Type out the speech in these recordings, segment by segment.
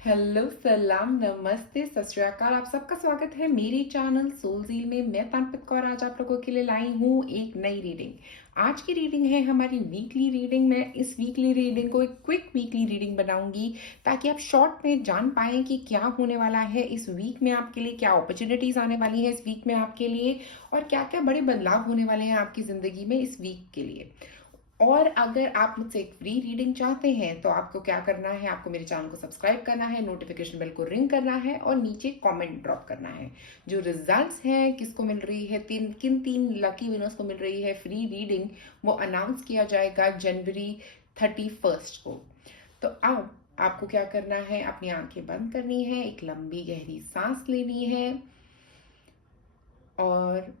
Hello, सलाम, नमस्ते, सत श्री अकाल। आप सबका स्वागत है मेरे चैनल सोलज़ील में। मैं तांत्रिक कौर आज आप लोगों के लिए लाई हूँ एक नई रीडिंग। आज की रीडिंग है हमारी वीकली रीडिंग। मैं इस वीकली रीडिंग को एक क्विक वीकली रीडिंग बनाऊंगी ताकि आप शॉर्ट में जान पाएँ कि क्या होने वाला है इस वीक में आपके लिए, क्या अपॉर्चुनिटीज़ आने वाली हैं इस वीक में आपके लिए और क्या-क्या बड़े बदलाव होने वाले हैं आपकी ज़िंदगी में इस वीक के लिए। और अगर आप मुझसे एक फ्री रीडिंग चाहते हैं तो आपको क्या करना है, आपको मेरे चैनल को सब्सक्राइब करना है, नोटिफिकेशन बेल को रिंग करना है और नीचे कमेंट ड्रॉप करना है। जो रिजल्ट्स हैं किसको मिल रही है, किन तीन लकी विनर्स को मिल रही है फ्री रीडिंग, वो अनाउंस किया जाएगा जनवरी 31 को। तो अब आपको क्या करना है, अपनी आंखें बंद करनी है, एक लंबी गहरी सांस लेनी है और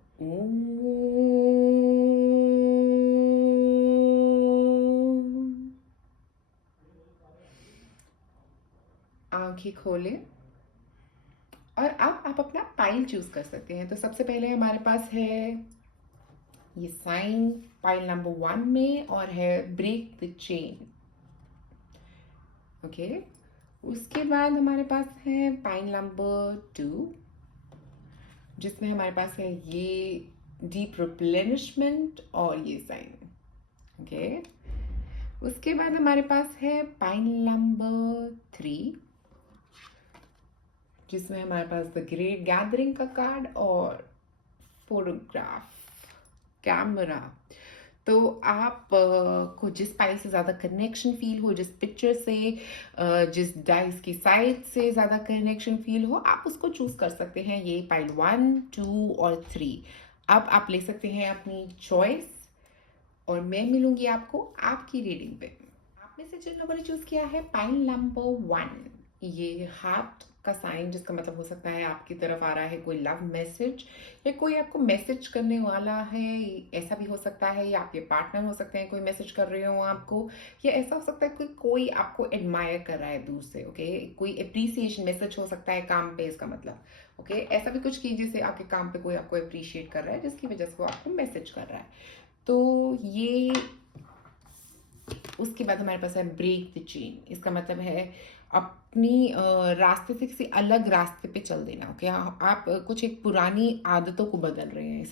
आंखें खोलें और अब आप अपना पाइल चूज कर सकते हैं। तो सबसे पहले हमारे पास है ये साइन पाइल नंबर 1 में और है ब्रेक द चेन। ओके, उसके बाद हमारे पास है पाइल नंबर 2 जिसमें हमारे पास है ये डीप रिप्लेनिशमेंट और ये साइन। ओके, उसके बाद हमारे पास है पाइल नंबर 3 जिसमें हमारे पास द ग्रेट गैदरिंग का कार्ड और फोटोग्राफ कैमरा। तो आप को जिस पाइल से ज़्यादा कनेक्शन फील हो, जिस पिक्चर से जिस डाइस की साइड से ज़्यादा कनेक्शन फील हो, आप उसको चूज कर सकते हैं। ये पाइल 1, 2 और 3। अब आप ले सकते हैं अपनी चॉइस और मैं मिलूंगी आपको आपकी रीडिंग पे। आप में से जिन लोगों ने चूज किया है पाइल नंबर 1, ये हार्ट का साइन, जिसका मतलब हो सकता है आपकी तरफ आ रहा है कोई लव मैसेज या कोई आपको मैसेज करने वाला है। ऐसा भी हो सकता है, या आपके पार्टनर हो सकते हैं कोई मैसेज कर रहे हो आपको, या ऐसा हो सकता है कि कोई आपको एडमायर कर रहा है दूर से। ओके, कोई अप्रिसिएशन मैसेज हो सकता है काम पे, इसका मतलब ओके ऐसा भी कुछ की जैसे आपके काम पे कोई आपको अप्रिशिएट कर रहा है जिसकी वजह से वो आपको मैसेज कर रहा है। तो ये उसके बाद हमारे पास है ब्रेक द चेन। इसका मतलब है अपनी रास्ते से किसी अलग रास्ते पे चल देना। ओके, आप कुछ एक पुरानी आदतों को बदल रहे हैं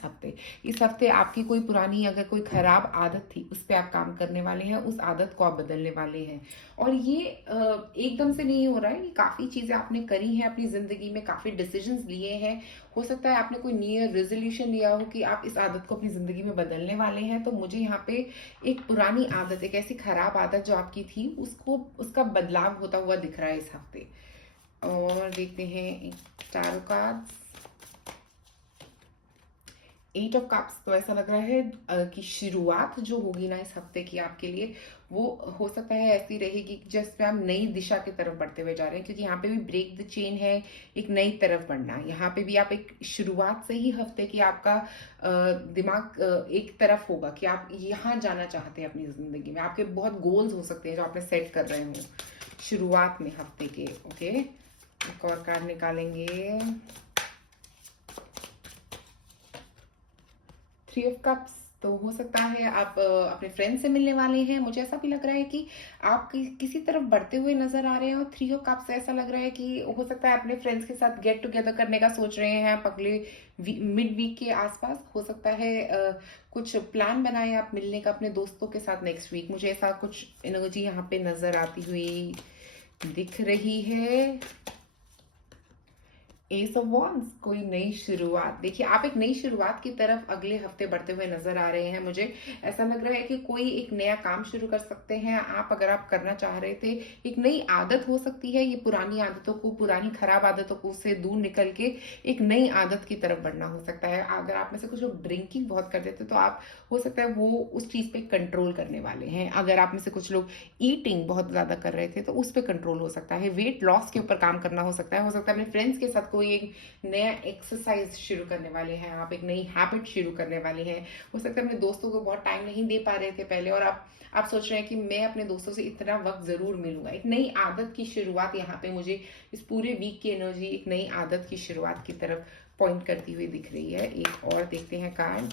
इस हफ्ते आपकी कोई पुरानी अगर कोई खराब आदत थी उस पर आप काम करने वाले हैं, उस आदत को आप बदलने वाले हैं। और ये एकदम से नहीं हो रहा है, ये काफ़ी चीज़ें आपने करी हैं अपनी ज़िंदगी में, काफ़ी डिसीजंस लिए हैं। हो सकता है आपने कोई न्यू ईयर रेजोल्यूशन लिया हो कि आप इस आदत को अपनी ज़िंदगी में बदलने वाले हैं। तो मुझे यहाँ पे एक पुरानी आदत, एक ऐसी खराब आदत जो आपकी थी, उसको उसका बदलाव होता हुआ दिख रहा है इस हफ्ते। और देखते हैं एक टैरो कार्ड्स। 8 of cups. तो ऐसा लग रहा है कि शुरुआत जो होगी ना इस हफ्ते की आपके लिए, वो हो सकता है ऐसी रहेगी कि जिसमें आप नई दिशा की तरफ बढ़ते हुए जा रहे हैं, क्योंकि यहाँ पे भी ब्रेक द चेन है, एक नई तरफ बढ़ना। यहाँ पे भी आप एक शुरुआत से ही हफ्ते की आपका दिमाग एक तरफ होगा कि आप यहाँ जाना चाहते हैं अपनी जिंदगी में। आपके बहुत गोल्स हो सकते हैं जो आपने सेट कर रहे हो शुरुआत में हफ्ते के। ओके, एक और कार्ड निकालेंगे। 3 ऑफ कप्स। तो हो सकता है आप अपने फ्रेंड से मिलने वाले हैं। मुझे ऐसा भी लग रहा है कि आप किसी तरफ बढ़ते हुए नजर आ रहे हैं। और 3 ऑफ कप्स से ऐसा लग रहा है कि हो सकता है अपने फ्रेंड्स के साथ गेट टुगेदर करने का सोच रहे हैं आप अगले मिड वीक के आसपास। हो सकता है कुछ प्लान बनाए आप मिलने का अपने दोस्तों के साथ नेक्स्ट वीक। मुझे ऐसा कुछ एनर्जी यहाँ पे नजर आती हुई दिख रही है। एस ऑफ वॉन्ड्स, कोई नई शुरुआत। देखिए, आप एक नई शुरुआत की तरफ अगले हफ्ते बढ़ते हुए नजर आ रहे हैं। मुझे ऐसा लग रहा है कि कोई एक नया काम शुरू कर सकते हैं आप, अगर आप करना चाह रहे थे। एक नई आदत हो सकती है, ये पुरानी आदतों को, पुरानी खराब आदतों को से दूर निकल के एक नई आदत की तरफ बढ़ना हो सकता है। अगर आप में से कुछ लोग ड्रिंकिंग बहुत करते थे तो आप हो सकता है वो उस चीज पे कंट्रोल करने वाले हैं। अगर आप में से कुछ लोग ईटिंग बहुत ज्यादा कर रहे थे तो उस पर कंट्रोल हो सकता है। वेट लॉस के ऊपर काम करना हो सकता है। हो सकता है अपने फ्रेंड्स के साथ कोई एक नया एक्सरसाइज शुरू करने वाले हैं आप, एक नई हैबिट शुरू करने वाले हैं। हो सकता है अपने दोस्तों को बहुत टाइम नहीं दे पा रहे थे पहले, और आप सोच रहे हैं कि मैं अपने दोस्तों से इतना वक्त जरूर मिलूंगा। एक नई आदत की शुरुआत यहाँ पे मुझे इस पूरे वीक की एनर्जी एक नई आदत की शुरुआत की तरफ पॉइंट करती हुई दिख रही है। एक और देखते हैं कार्ड।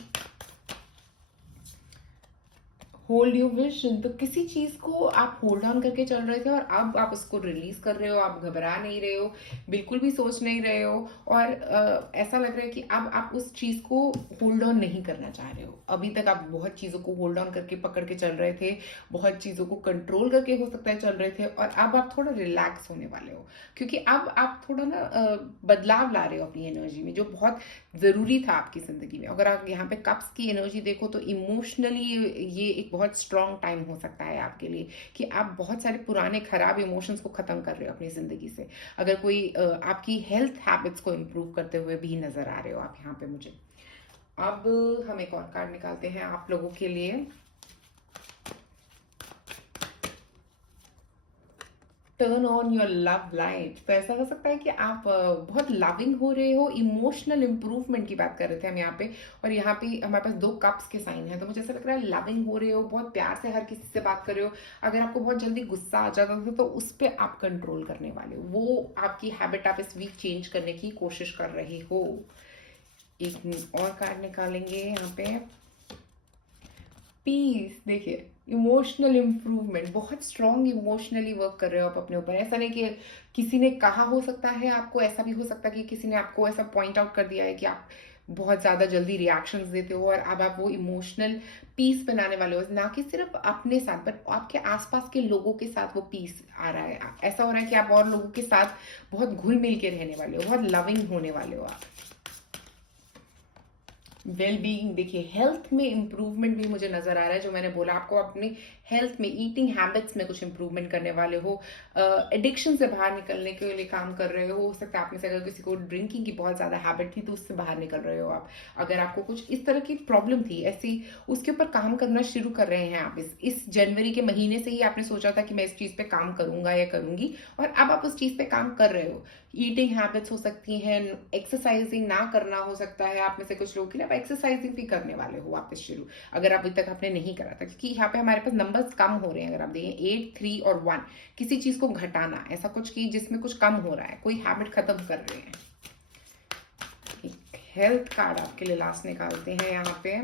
Hold your vision. तो किसी चीज को आप होल्ड ऑन करके चल रहे थे और अब आप उसको रिलीज कर रहे हो, आप घबरा नहीं रहे हो, बिल्कुल भी सोच नहीं रहे हो, और ऐसा लग रहा है कि अब आप उस चीज को होल्ड ऑन नहीं करना चाह रहे हो। अभी तक आप बहुत चीजों को होल्ड ऑन करके पकड़ के चल रहे थे, बहुत चीजों को कंट्रोल करके हो सकता है चल रहे थे, और अब आप थोड़ा रिलैक्स होने वाले हो, क्योंकि अब आप थोड़ा ना बदलाव ला रहे हो अपनी एनर्जी में, जो बहुत जरूरी था आपकी जिंदगी में। अगर आप यहाँ पे कप्स की एनर्जी देखो तो इमोशनली ये एक बहुत स्ट्रॉन्ग टाइम हो सकता है आपके लिए, कि आप बहुत सारे पुराने खराब इमोशंस को खत्म कर रहे हो अपनी जिंदगी से। अगर कोई आपकी हेल्थ हैबिट्स को इम्प्रूव करते हुए भी नजर आ रहे हो आप यहाँ पे मुझे। अब हम एक और कार्ड निकालते हैं आप लोगों के लिए। Turn on your love light. तो ऐसा हो सकता है कि आप बहुत लविंग हो रहे हो, इमोशनल इंप्रूवमेंट की बात कर रहे थे हम यहाँ पे, और यहाँ पे हमारे पास 2 कप्स के साइन है, तो मुझे ऐसा लग रहा है लविंग हो रहे हो, बहुत प्यार से हर किसी से बात कर रहे हो। अगर आपको बहुत जल्दी गुस्सा आ जाता था तो उस पर आप कंट्रोल करने वाले हो, वो आपकी हैबिट आप इस वीक चेंज करने की कोशिश कर रहे हो। एक और कार्ड निकालेंगे यहाँ पे, पीस। देखिए, इमोशनल इंप्रूवमेंट, बहुत स्ट्रांग इमोशनली वर्क कर रहे हो आप अपने ऊपर। ऐसा नहीं कि किसी ने कहा, हो सकता है आपको ऐसा भी हो सकता है कि किसी ने आपको ऐसा पॉइंट आउट कर दिया है कि आप बहुत ज्यादा जल्दी रिएक्शंस देते हो, और अब आप वो इमोशनल पीस बनाने वाले हो, ना कि सिर्फ अपने साथ बट आपके आसपास के लोगों के साथ वो पीस आ रहा है। ऐसा हो रहा है कि आप और लोगों के साथ बहुत घुल मिल के रहने वाले हो, बहुत लविंग होने वाले हो आप। वेल बीइंग, देखिए हेल्थ में इंप्रूवमेंट भी मुझे नजर आ रहा है, जो मैंने बोला आपको, अपनी हेल्थ में, ईटिंग हैबिट्स में कुछ इंप्रूवमेंट करने वाले हो, एडिक्शन से बाहर निकलने के लिए काम कर रहे हो सकता है आप में से अगर किसी को ड्रिंकिंग की बहुत ज्यादा हैबिट थी तो उससे बाहर निकल रहे हो आप। अगर आपको कुछ इस तरह की प्रॉब्लम थी ऐसी, उसके ऊपर काम करना शुरू कर रहे हैं आप। इस जनवरी के महीने से ही आपने सोचा था कि मैं इस चीज पे काम करूंगा या करूंगी, और अब आप उस चीज पे काम कर रहे हो। ईटिंग हैबिट्स हो सकती हैं, एक्सरसाइजिंग ना करना हो सकता है आप में से कुछ लोगों के लिए, आप एक्सरसाइजिंग भी करने वाले हो वापस शुरू, अगर अभी तक आपने नहीं करा था, क्योंकि यहाँ पे हमारे पास नंबर्स कम हो रहे हैं। अगर आप देखें 8, 3 और 1, किसी चीज को घटाना, ऐसा कुछ की जिसमें कुछ कम हो रहा है, कोई हैबिट खत्म कर रहे हैं। एक हेल्थ कार्ड आपके लिए लास्ट निकालते हैं यहाँ पे,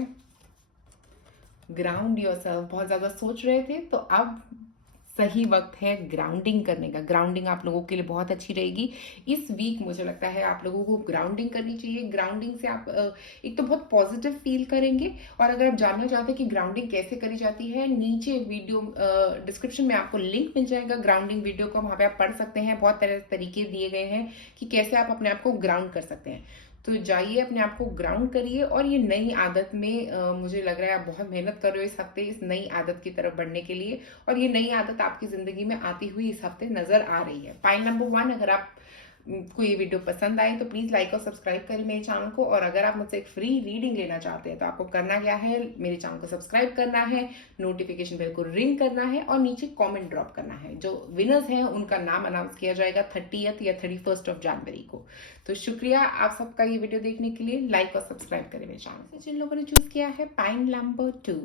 ग्राउंड योरसेल्फ। बहुत ज्यादा सोच रहे थे तो अब सही वक्त है ग्राउंडिंग करने का। ग्राउंडिंग आप लोगों के लिए बहुत अच्छी रहेगी इस वीक। मुझे लगता है आप लोगों को ग्राउंडिंग करनी चाहिए। ग्राउंडिंग से आप एक तो बहुत पॉजिटिव फील करेंगे, और अगर आप जानना चाहते हैं कि ग्राउंडिंग कैसे करी जाती है, नीचे वीडियो डिस्क्रिप्शन में आपको लिंक मिल जाएगा ग्राउंडिंग वीडियो का, वहां पे आप पढ़ सकते हैं। बहुत तरह तरीके दिए गए हैं कि कैसे आप अपने आप को ग्राउंड कर सकते हैं। तो जाइए अपने आप को ग्राउंड करिए, और ये नई आदत में मुझे लग रहा है आप बहुत मेहनत कर रहे हो इस हफ्ते इस नई आदत की तरफ बढ़ने के लिए, और ये नई आदत आपकी जिंदगी में आती हुई इस हफ्ते नजर आ रही है। पॉइंट नंबर 1, अगर आप को ये वीडियो पसंद आए तो प्लीज लाइक और सब्सक्राइब करें मेरे चैनल को, और अगर आप मुझसे एक फ्री रीडिंग लेना चाहते हैं तो आपको करना क्या है, मेरे चैनल को सब्सक्राइब करना है, नोटिफिकेशन बेल को रिंग करना है, और नीचे कमेंट ड्रॉप करना है। जो विनर्स हैं उनका नाम अनाउंस किया जाएगा 30th या 31st ऑफ जनवरी को। तो शुक्रिया आप सबका ये वीडियो देखने के लिए। लाइक और सब्सक्राइब करें मेरे चैनल। जिन लोगों ने चूज किया है पाइन नंबर 2,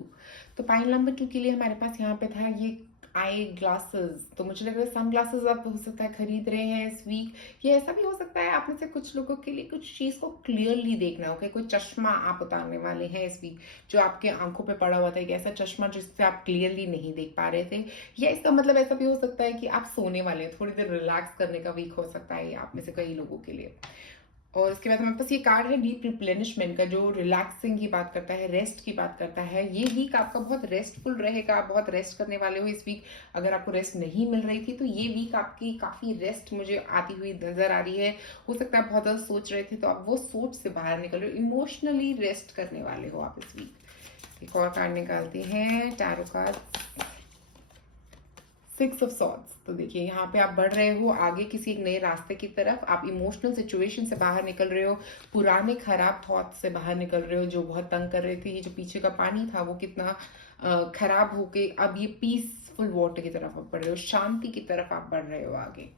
तो पाइन नंबर 2 के लिए हमारे पास यहाँ पे था ये आई ग्लासेस। तो मुझे लग रहा है सन ग्लासेस आप हो सकता है खरीद रहे हैं इस वीक। ये ऐसा भी हो सकता है आप में से कुछ लोगों के लिए कुछ चीज को क्लियरली देखना होगा, कोई चश्मा आप उतारने वाले हैं इस वीक जो आपके आंखों पे पड़ा हुआ था, एक ऐसा चश्मा जिससे आप क्लियरली नहीं देख पा रहे थे। या इसका मतलब ऐसा भी हो सकता है कि आप सोने वाले हैं, थोड़ी देर रिलैक्स करने का वीक हो सकता है ये आप में से कई लोगों के लिए। और इसके बाद हमारे पास ये कार्ड है डीप रिप्लेनिशमेंट का, जो रिलैक्सिंग की बात करता है, रेस्ट की बात करता है। ये वीक आपका बहुत रेस्टफुल रहेगा, आप बहुत रेस्ट करने वाले हो इस वीक। अगर आपको रेस्ट नहीं मिल रही थी तो ये वीक आपकी काफी रेस्ट मुझे आती हुई नजर आ रही है। हो सकता है बहुत ज्यादा सोच रहे थे तो आप वो सोच से बाहर निकल रहे हो, इमोशनली रेस्ट करने वाले हो आप इस वीक। एक और कार्ड निकालते हैं, टैरो कार्ड, 6 ऑफ सॉर्ड्स। तो देखिए यहाँ पे आप बढ़ रहे हो आगे किसी एक नए रास्ते की तरफ, आप इमोशनल सिचुएशन से बाहर निकल रहे हो, पुराने खराब थॉट्स से बाहर निकल रहे हो जो बहुत तंग कर रहे थे। ये जो पीछे का पानी था वो कितना खराब होके अब ये पीसफुल वाटर की तरफ आप बढ़ रहे हो, शांति की तरफ आप बढ़ रहे हो आगे।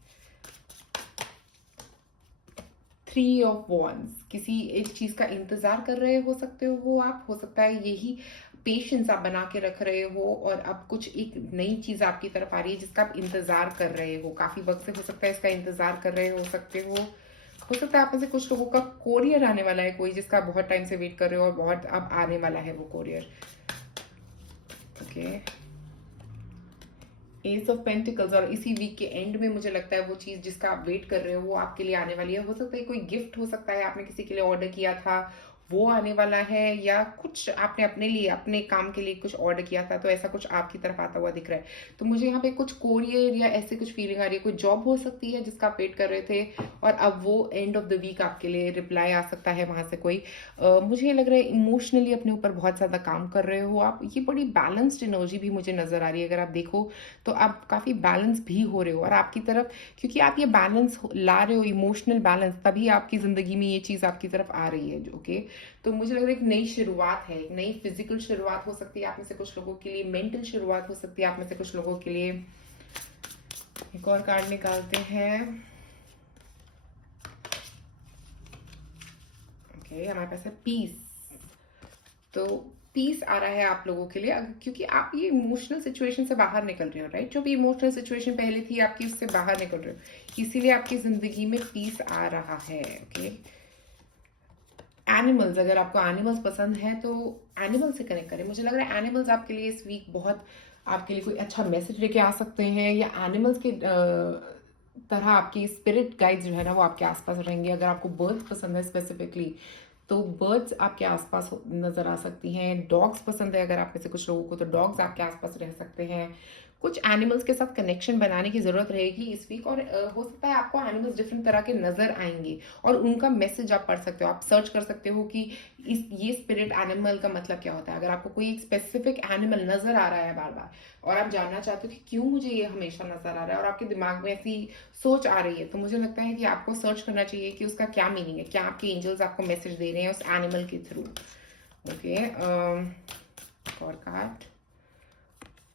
3 ऑफ वॉन्ड्स, किसी एक चीज का इंतजार कर रहे हो सकते हो आप, हो सकता है यही पेशेंस आप बना के रख रहे हो, और अब कुछ एक नई चीज आपकी तरफ आ रही है जिसका आप इंतजार कर रहे हो, काफी वक्त से हो सकता है इसका इंतजार कर रहे हो सकते हो सकता है आप में से कुछ लोगों का कोरियर आने वाला है, कोई जिसका बहुत टाइम से वेट कर रहे हो और बहुत अब आने वाला है वो courier. Okay, okay, S of pentacles, और इसी वीक के एंड में मुझे लगता है वो चीज जिसका आप वेट कर रहे हो वो आपके लिए आने वाली है। हो सकता है कोई गिफ्ट हो सकता है, आपने किसी के लिए ऑर्डर किया था वो आने वाला है, या कुछ आपने अपने लिए अपने काम के लिए कुछ ऑर्डर किया था तो ऐसा कुछ आपकी तरफ आता हुआ दिख रहा है। तो मुझे यहाँ पे कुछ कोरियर या ऐसे कुछ फीलिंग आ रही है, कोई जॉब हो सकती है जिसका आप वेट कर रहे थे और अब वो एंड ऑफ द वीक आपके लिए रिप्लाई आ सकता है वहां से कोई। मुझे ये लग रहा है इमोशनली अपने ऊपर बहुत ज़्यादा काम कर रहे हो आप। ये बड़ी बैलेंस्ड एनर्जी भी मुझे नज़र आ रही है, अगर आप देखो तो आप काफ़ी बैलेंस भी हो रहे हो, और आपकी तरफ क्योंकि आप ये बैलेंस ला रहे हो, इमोशनल बैलेंस, तभी आपकी ज़िंदगी में ये चीज़ आपकी तरफ आ रही है। ओके, तो मुझे लग रहा है एक नई शुरुआत है, एक नई फिजिकल शुरुआत हो सकती है आप में से कुछ लोगों के लिए, मेंटल शुरुआत हो सकती है आप में से कुछ लोगों के लिए। एक और कार्ड निकालते हैं। ओके, हमारे पास है पीस। तो पीस आ रहा है आप लोगों के लिए क्योंकि आप ये इमोशनल सिचुएशन से बाहर निकल रहे हो, राइट? जो भी इमोशनल सिचुएशन पहले थी आपकी उससे बाहर निकल रहे हो, इसीलिए आपकी जिंदगी में पीस आ रहा है। ओके, एनिमल्स, अगर आपको एनिमल्स पसंद है तो एनिमल से कनेक्ट करें। मुझे लग रहा है एनिमल्स आपके लिए इस वीक बहुत आपके लिए कोई अच्छा मैसेज लेके आ सकते हैं, या एनिमल्स के तरह आपकी स्पिरिट गाइड्स जो है ना वो आपके आसपास रहेंगे। अगर आपको बर्ड्स पसंद है स्पेसिफिकली तो बर्ड्स आपके आसपास नजर आ सकती हैं। डॉग्स पसंद है अगर आप में से कुछ लोगों को तो डॉग्स आपके आसपास रह सकते हैं। कुछ एनिमल्स के साथ कनेक्शन बनाने की जरूरत रहेगी इस वीक, और हो सकता है आपको एनिमल्स डिफरेंट तरह के नजर आएंगे और उनका मैसेज आप पढ़ सकते हो। आप सर्च कर सकते हो कि ये स्पिरिट एनिमल का मतलब क्या होता है। अगर आपको कोई स्पेसिफिक एनिमल नजर आ रहा है बार बार और आप जानना चाहते हो कि क्यों मुझे ये हमेशा नजर आ रहा है और आपके दिमाग में ऐसी सोच आ रही है, तो मुझे लगता है कि आपको सर्च करना चाहिए कि उसका क्या मीनिंग है, क्या आपके एंजल्स आपको मैसेज दे रहे हैं उस एनिमल के थ्रू। ओके, और card,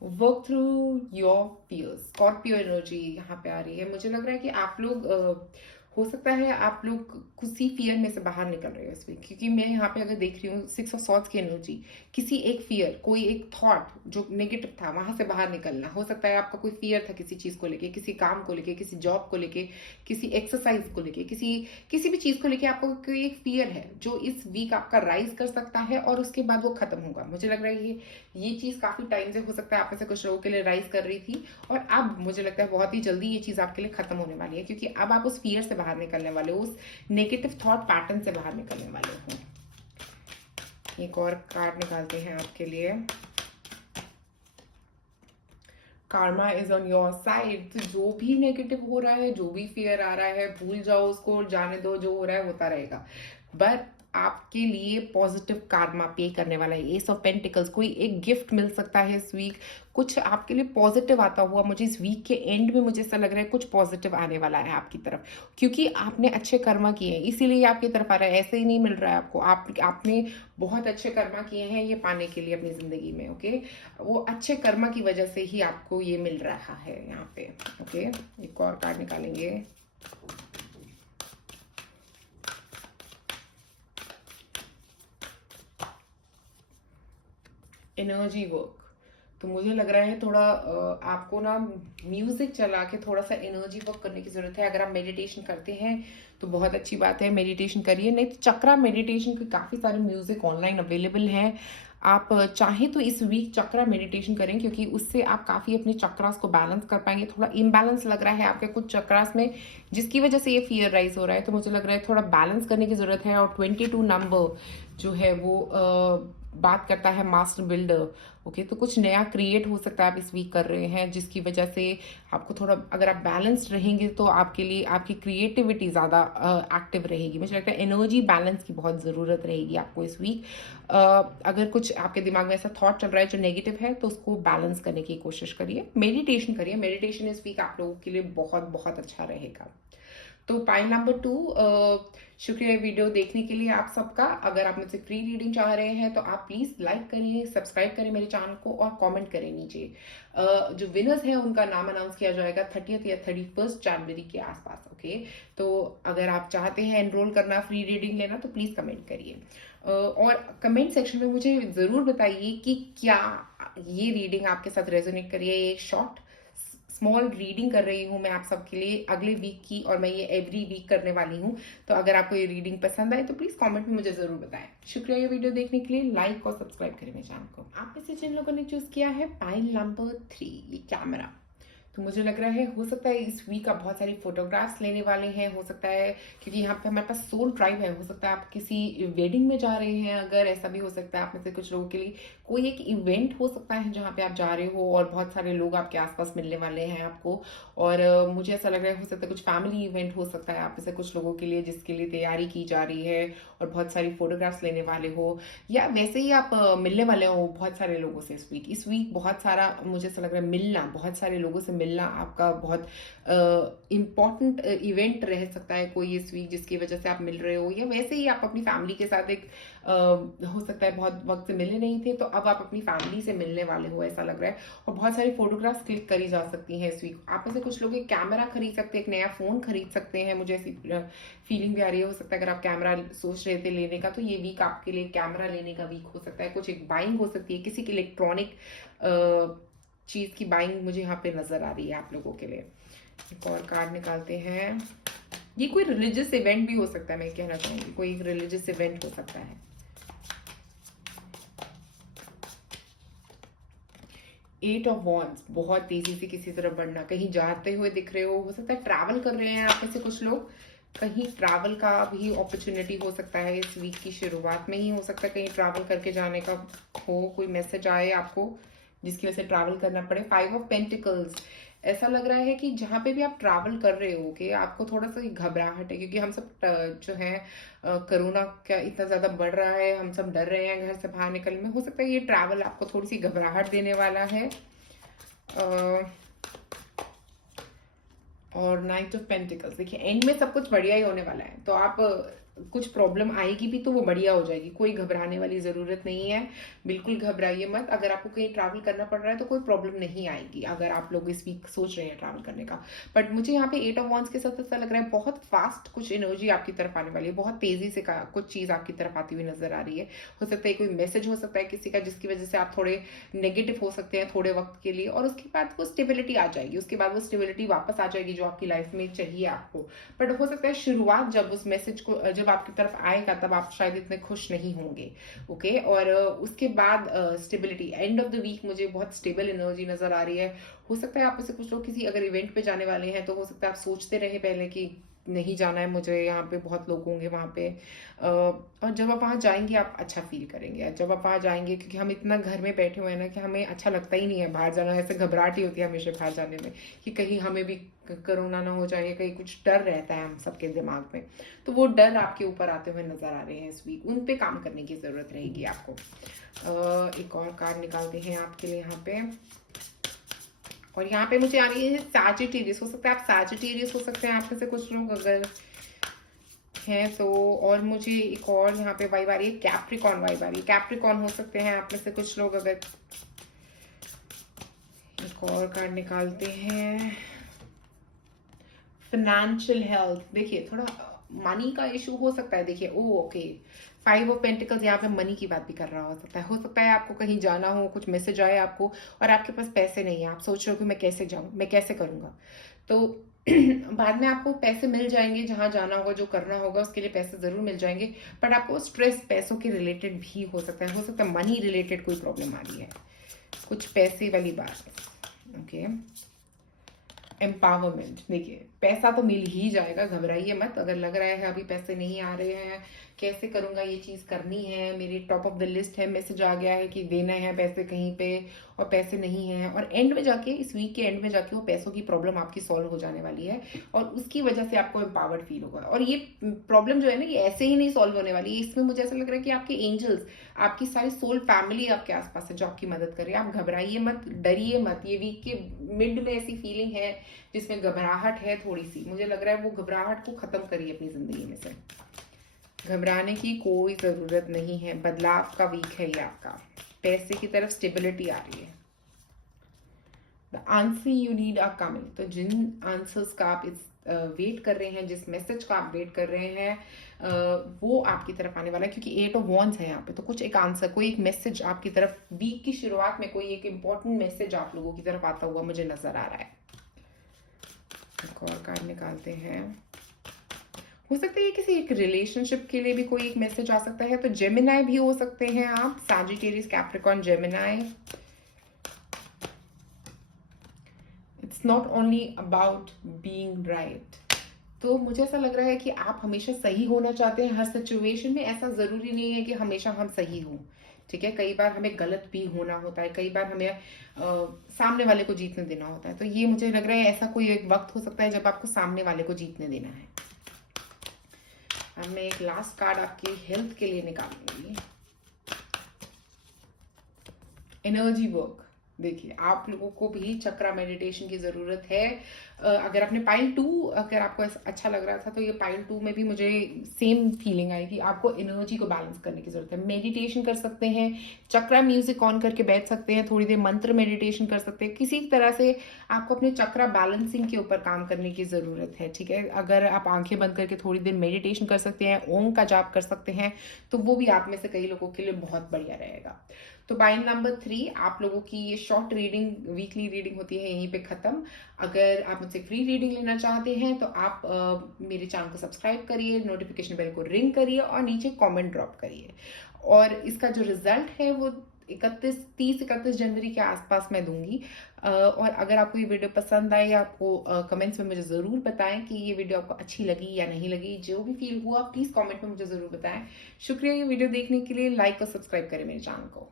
work through your fears. Scorpio energy यहाँ पे आ रही है। मुझे लग रहा है कि आप लोग हो सकता है आप लोग किसी फियर में से बाहर निकल रहे हो इस वीक, क्योंकि मैं यहाँ पे अगर देख रही हूँ 6 ऑफ सॉर्ड्स की एनर्जी, किसी एक फियर, कोई एक थॉट जो नेगेटिव था वहां से बाहर निकलना। हो सकता है आपका कोई फियर था किसी चीज को लेके, किसी काम को लेके, किसी जॉब को लेके, किसी एक्सरसाइज को लेके, किसी भी चीज को लेके आपको कोई एक फियर है जो इस वीक आपका राइज कर सकता है और उसके बाद वो खत्म होगा। मुझे लग रहा है ये चीज काफी टाइम से हो सकता है आप में से कुछ लोगों के लिए राइज कर रही थी, और अब मुझे लगता है बहुत ही जल्दी ये चीज आपके लिए खत्म होने वाली है, क्योंकि अब आप उस फियर से बाहर निकलने वाले हो, उस नेगेटिव थॉट पैटर्न से बाहर निकलने वाले हो। एक और कार्ड निकालते हैं आपके लिए। Karma is on your side. तो जो भी नेगेटिव हो रहा है, जो भी फियर आ रहा है, भूल जाओ उसको, जाने दो, जो हो रहा है होता रहेगा। बट आपके लिए पॉजिटिव कार्मा पे करने वाला है। एस ऑफ पेंटिकल्स, कोई एक गिफ्ट मिल सकता है इस वीक, कुछ आपके लिए पॉजिटिव आता हुआ। मुझे इस वीक के एंड में मुझे ऐसा लग रहा है कुछ पॉजिटिव आने वाला है आपकी तरफ, क्योंकि आपने अच्छे कर्मा किए हैं इसीलिए आपकी तरफ आ रहा है। ऐसे ही नहीं मिल रहा है आपको, आपने बहुत अच्छे कर्मा किए हैं ये पाने के लिए अपनी जिंदगी में। ओके, वो अच्छे कर्मा की वजह से ही आपको ये मिल रहा है यहाँ पे। ओके, एक और कार्ड निकालेंगे। Energy work. तो मुझे लग रहा है थोड़ा आपको ना म्यूजिक चला के थोड़ा सा एनर्जी वर्क करने की जरूरत है। अगर आप मेडिटेशन करते हैं तो बहुत अच्छी बात है, मेडिटेशन करिए, नहीं तो चक्रा मेडिटेशन के काफी सारे म्यूजिक ऑनलाइन अवेलेबल हैं। आप चाहें तो इस वीक चक्रा मेडिटेशन करें, क्योंकि उससे आप काफी अपने चक्रास को बैलेंस कर पाएंगे। थोड़ा इम्बैलेंस लग रहा है आपके कुछ चक्रास में, जिसकी वजह से ये फियर राइज हो रहा है। तो मुझे लग रहा है थोड़ा बैलेंस करने की जरूरत है। और 22 नंबर जो है वो बात करता है मास्टर बिल्डर। ओके, तो कुछ नया क्रिएट हो सकता है आप इस वीक कर रहे हैं, जिसकी वजह से आपको थोड़ा, अगर आप बैलेंस्ड रहेंगे तो आपके लिए आपकी क्रिएटिविटी ज़्यादा एक्टिव रहेगी। मुझे लगता है एनर्जी बैलेंस की बहुत ज़रूरत रहेगी आपको इस वीक। अगर कुछ आपके दिमाग में ऐसा थॉट चल रहा है जो नेगेटिव है तो उसको बैलेंस करने की कोशिश करिए, मेडिटेशन करिए। मेडिटेशन इस वीक आप लोगों के लिए बहुत बहुत अच्छा रहेगा। तो पॉइंट नंबर 2, शुक्रिया वीडियो देखने के लिए आप सबका। अगर आप मुझसे फ्री रीडिंग चाह रहे हैं तो आप प्लीज लाइक करिए, सब्सक्राइब करें मेरे चैनल को और कमेंट करें नीचे। जो विनर्स हैं उनका नाम अनाउंस किया जाएगा 30 या 31 जनवरी के आसपास। ओके, तो अगर आप चाहते हैं एनरोल करना, फ्री रीडिंग लेना, तो प्लीज कमेंट करिए। और कमेंट सेक्शन में मुझे जरूर बताइए कि क्या ये रीडिंग आपके साथ रेजोनेट करिए। एक शॉर्ट स्मॉल रीडिंग कर रही हूँ मैं आप सबके लिए अगले वीक की, और मैं ये एवरी वीक करने वाली हूँ। तो अगर आपको ये रीडिंग पसंद आए तो प्लीज कमेंट में मुझे जरूर बताएं। शुक्रिया ये वीडियो देखने के लिए। लाइक और सब्सक्राइब करें मेरे चैनल को। आप में से जिन लोगों ने चूज किया है पाइल नंबर 3, ये कैमरा, तो मुझे लग रहा है हो सकता है इस वीक आप बहुत सारी फोटोग्राफ्स लेने वाले हैं। हो सकता है क्योंकि यहाँ पे हमारे पास सोल ट्राइब है, हो सकता है आप किसी वेडिंग में जा रहे हैं, अगर ऐसा भी हो सकता है आप में से कुछ लोगों के लिए कोई एक इवेंट हो सकता है जहाँ पे आप जा रहे हो और बहुत सारे लोग आपके आसपास मिलने वाले हैं आपको। और मुझे ऐसा लग रहा है हो सकता है कुछ फैमिली इवेंट हो सकता है आप में से कुछ लोगों के लिए जिसके लिए तैयारी की जा रही है और बहुत सारी फोटोग्राफ्स लेने वाले हो, या वैसे ही आप मिलने वाले हो बहुत सारे लोगों से इस वीक बहुत सारा मुझे ऐसा लग रहा है मिलना, बहुत सारे लोगों से मिलना आपका बहुत इम्पॉर्टेंट इवेंट रह सकता है कोई इस वीक जिसकी वजह से आप मिल रहे हो, या वैसे ही आप अपनी फैमिली के साथ एक हो सकता है बहुत वक्त से मिले नहीं थे तो अब आप अपनी फैमिली से मिलने वाले हो ऐसा लग रहा है। और बहुत सारी फोटोग्राफ्स क्लिक करी जा सकती हैं इस वीक। आप में से कुछ लोग एक कैमरा खरीद सकते हैं, एक नया फोन खरीद सकते हैं, मुझे ऐसी फीलिंग भी आ रही है। हो सकता है अगर आप कैमरा सोच रहे थे लेने का तो ये वीक आपके लिए कैमरा लेने का वीक हो सकता है। कुछ एक बाइंग हो सकती है किसी की इलेक्ट्रॉनिक चीज की बाइंग मुझे यहाँ पे नजर आ रही है आप लोगों के लिए। एक और कार्ड निकालते हैं। ये कोई रिलीजियस इवेंट भी हो सकता है, मैं कहना चाहूंगी कोई एक रिलीजियस इवेंट हो सकता है। एट ऑफ वॉन्ड्स, बहुत तेजी से किसी तरफ बढ़ना, कहीं जाते हुए दिख रहे हो सकता है ट्रैवल कर रहे हैं आप में से कुछ लोग, कहीं ट्रैवल का भी अपॉर्चुनिटी हो सकता है इस वीक की शुरुआत में ही हो सकता है कहीं ट्रैवल करके जाने का हो, कोई मैसेज आए आपको जिसकी वजह से ट्रैवल करना पड़े। 5 ऑफ पेंटिकल्स, ऐसा लग रहा है कि जहाँ पे भी आप ट्रैवल कर रहे हो कि आपको थोड़ा सा घबराहट है क्योंकि हम सब जो है कोरोना का इतना ज्यादा बढ़ रहा है, हम सब डर रहे हैं घर से बाहर निकलने में। हो सकता है ये ट्रैवल आपको थोड़ी सी घबराहट देने वाला है। और नाइट ऑफ पेंटिकल्स, देखिए एंड में सब कुछ बढ़िया ही होने वाला है, तो आप कुछ प्रॉब्लम आएगी भी तो वो बढ़िया हो जाएगी, कोई घबराने वाली जरूरत नहीं है, बिल्कुल घबराइए मत। अगर आपको कहीं ट्रैवल करना पड़ रहा है तो कोई प्रॉब्लम नहीं आएगी अगर आप लोग इस वीक सोच रहे हैं ट्रैवल करने का। बट मुझे यहाँ पे 8 ऑफ वॉन्ड्स के साथ ऐसा लग रहा है बहुत फास्ट कुछ एनर्जी आपकी तरफ आने वाली है, बहुत तेजी से कुछ चीज आपकी तरफ आती हुई नजर आ रही है। हो सकता है कोई मैसेज हो सकता है किसी का जिसकी वजह से आप थोड़े नेगेटिव हो सकते हैं थोड़े वक्त के लिए, और उसके बाद वो स्टेबिलिटी आ जाएगी, उसके बाद वो स्टेबिलिटी वापस आ जाएगी जो आपकी लाइफ में चाहिए आपको। बट हो सकता है शुरुआत जब उस मैसेज को जब आपकी तरफ आएगा तब आप शायद इतने खुश नहीं होंगे। ओके, और उसके बाद stability, end of the week मुझे बहुत स्टेबल एनर्जी नजर आ रही है। हो सकता है आप में से कुछ लोग किसी अगर इवेंट पे जाने वाले हैं तो हो सकता है आप सोचते रहे पहले कि नहीं जाना है मुझे, यहाँ पे बहुत लोग होंगे वहाँ पे, और जब आप वहाँ जाएंगे आप अच्छा फील करेंगे जब आप वहाँ जाएंगे, क्योंकि हम इतना घर में बैठे हुए हैं ना कि हमें अच्छा लगता ही नहीं है बाहर जाना, ऐसे घबराहट ही होती है हमेशा बाहर जाने में कि कहीं हमें भी कोरोना ना हो जाए, कहीं कुछ डर रहता है हम सबके दिमाग में, तो वो डर आपके ऊपर आते हुए नजर आ रहे हैं इस वीक, उन पे काम करने की जरूरत रहेगी आपको। एक और कार्ड निकालते हैं आपके लिए यहाँ पे, और यहाँ पे मुझे आ रही है सैजिटेरियस, हो सकता है आप सैजिटेरियस हो सकते हैं आप में से कुछ लोग अगर हैं तो, और मुझे एक और यहाँ पे वाइब आ रही है कैप्रिकॉन वाइब आ रही है, कैप्रिकॉन हो सकते हैं आप में से कुछ लोग अगर। एक और कार्ड निकालते हैं फाइनेंशियल हेल्थ, देखिए थोड़ा मनी का इशू हो सकता है, देखिए ओ ओके 5 ऑफ पेंटिकल्स यहाँ पे मनी की बात भी कर रहा हो सकता है आपको कहीं जाना हो, कुछ मैसेज आए आपको और आपके पास पैसे नहीं है, आप सोच रहे हो कि मैं कैसे जाऊं, मैं कैसे करूंगा, तो बाद में आपको पैसे मिल जाएंगे, जहां जाना होगा जो करना होगा उसके लिए पैसे जरूर मिल जाएंगे, बट आपको स्ट्रेस पैसों के रिलेटेड भी हो सकता है मनी रिलेटेड कोई प्रॉब्लम आ रही है, कुछ पैसे वाली बात। ओके, एम्पावरमेंट, देखिए पैसा तो मिल ही जाएगा, घबराइए मत। अगर लग रहा है अभी पैसे नहीं आ रहे हैं, कैसे करूंगा, ये चीज करनी है, मेरी टॉप ऑफ द लिस्ट है, मैसेज आ गया है कि देना है पैसे कहीं पे और पैसे नहीं है, और एंड में जाके इस वीक के एंड में जाके वो पैसों की प्रॉब्लम आपकी सॉल्व हो जाने वाली है और उसकी वजह से आपको एम्पावर्ड फील होगा। और ये प्रॉब्लम जो है ना ये ऐसे ही नहीं सॉल्व होने वाली है, इसमें मुझे ऐसा लग रहा है कि आपके एंजल्स, आपकी सारी सोल फैमिली आपके आसपास है जो आपकी मदद कर रही है। आप घबराइए मत, डरिए मत, ये वीक के मिड में ऐसी फीलिंग है जिसमें घबराहट है थोड़ी सी, मुझे लग रहा है वो घबराहट को खत्म करिए अपनी जिंदगी में से, घबराने की कोई जरूरत नहीं है, बदलाव का वीक है ये आपका, पैसे की तरफ स्टेबिलिटी आ रही है। The answer you need are coming, तो जिन आंसर्स का आप इस वेट कर रहे हैं, जिस मैसेज का आप वेट कर रहे हैं वो आपकी तरफ आने वाला है, क्योंकि 8 ऑफ वॉन्ड्स है यहाँ पे, तो कुछ एक आंसर, कोई एक मैसेज आपकी तरफ वीक की शुरुआत में, कोई एक इंपॉर्टेंट मैसेज आप लोगों की तरफ आता हुआ मुझे नजर आ रहा है। एक और कार्ड निकालते हैं। हो सकता है ये किसी एक रिलेशनशिप के लिए भी कोई एक मैसेज आ सकता है, तो जेमिनाई भी हो सकते हैं आप, Sagittarius, Capricorn, Gemini. It's not only about being right. तो मुझे ऐसा लग रहा है कि आप हमेशा सही होना चाहते हैं हर सिचुएशन में। ऐसा ज़रूरी नहीं है कि हमेशा हम सही हों, ठीक है? कई बार हमें गलत भी होना होता है, कई बार हमें सामने वाले को जीतने देना होता है। तो ये मुझे लग रहा है ऐसा कोई एक वक्त हो सकता है जब आपको सामने वाले को जीतने देना है। अब मैं एक लास्ट कार्ड आपकी हेल्थ के लिए निकालूंगी। Energy work. देखिए, आप लोगों को भी चक्रा मेडिटेशन की ज़रूरत है। अगर आपने पाइल 2 अगर आपको अच्छा लग रहा था, तो ये पाइल 2 में भी मुझे सेम फीलिंग आई कि आपको एनर्जी को बैलेंस करने की ज़रूरत है। मेडिटेशन कर सकते हैं, चक्रा म्यूजिक ऑन करके बैठ सकते हैं, थोड़ी देर मंत्र मेडिटेशन कर सकते हैं। किसी तरह से आपको अपने चक्रा बैलेंसिंग के ऊपर काम करने की ज़रूरत है, ठीक है? अगर आप आंखें बंद करके थोड़ी देर मेडिटेशन कर सकते हैं, ओम का जाप कर सकते हैं, तो वो भी आप में से कई लोगों के लिए बहुत बढ़िया रहेगा। तो पाइल नंबर 3, आप लोगों की ये शॉर्ट रीडिंग, वीकली रीडिंग होती है, यहीं पे खत्म। अगर आप मुझसे फ्री रीडिंग लेना चाहते हैं तो आप मेरे चैनल को सब्सक्राइब करिए, नोटिफिकेशन बेल को रिंग करिए और नीचे कमेंट ड्रॉप करिए। और इसका जो रिजल्ट है वो 30-31 जनवरी के आसपास मैं दूंगी। और अगर आपको ये वीडियो पसंद आए, आपको कमेंट्स में मुझे ज़रूर बताएं कि ये वीडियो आपको अच्छी लगी या नहीं लगी। जो भी फील हुआ प्लीज़ कमेंट में मुझे ज़रूर बताएं। शुक्रिया ये वीडियो देखने के लिए। लाइक और सब्सक्राइब करें मेरे चैनल को।